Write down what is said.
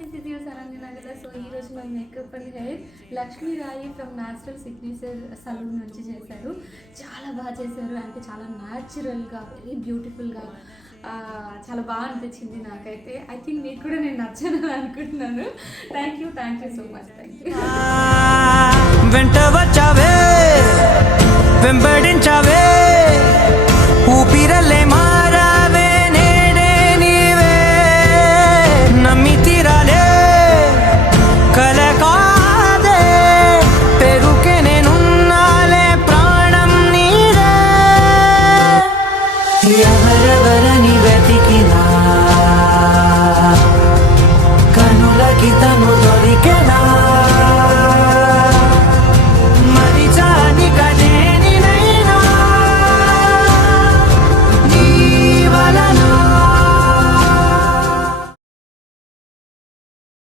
This is your surrounding నగల. So ఈ రోజు మన మేకప్ అండ్ హెయిర్ లక్ష్మీ రాయి ఫ్రమ్ న్యాచురల్ సిగ్నేచర్ సలూన్ నుంచి చేశారు. చాలా బాగా చేశారు, అంటే చాలా న్యాచురల్గా వెరీ బ్యూటిఫుల్గా చాలా బాగా అనిపించింది నాకైతే. ఐ థింక్ మీకు కూడా నేను నచ్చాను అనుకుంటున్నాను. Thank you so much. Thank you. వెంట వచ్చావే వెంబడించావే ఊపిరల్లే మా